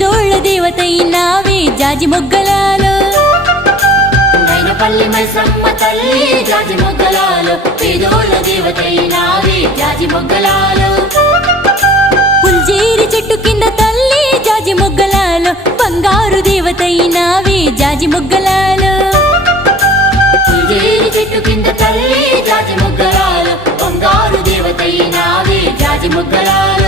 పేదోళ్ళ దేవతైనావే జాజి మొగ్గలాలో మైనపల్లి మైసమ్మ తల్లి జాజి మొగ్గలాలో పేదోళ్ళ దేవతైనావే జాజి మొగ్గలాలో పుల్జేరి చెట్టు కింద తల్లి జాజి మొగ్గలాలో బంగారు దేవతైనావే జాజి మొగ్గలాలో పుల్జేరి చెట్టు కింద తల్లి జాజి మొగ్గలాలో బంగారు దేవతైనావే జాజి మొగ్గలాలో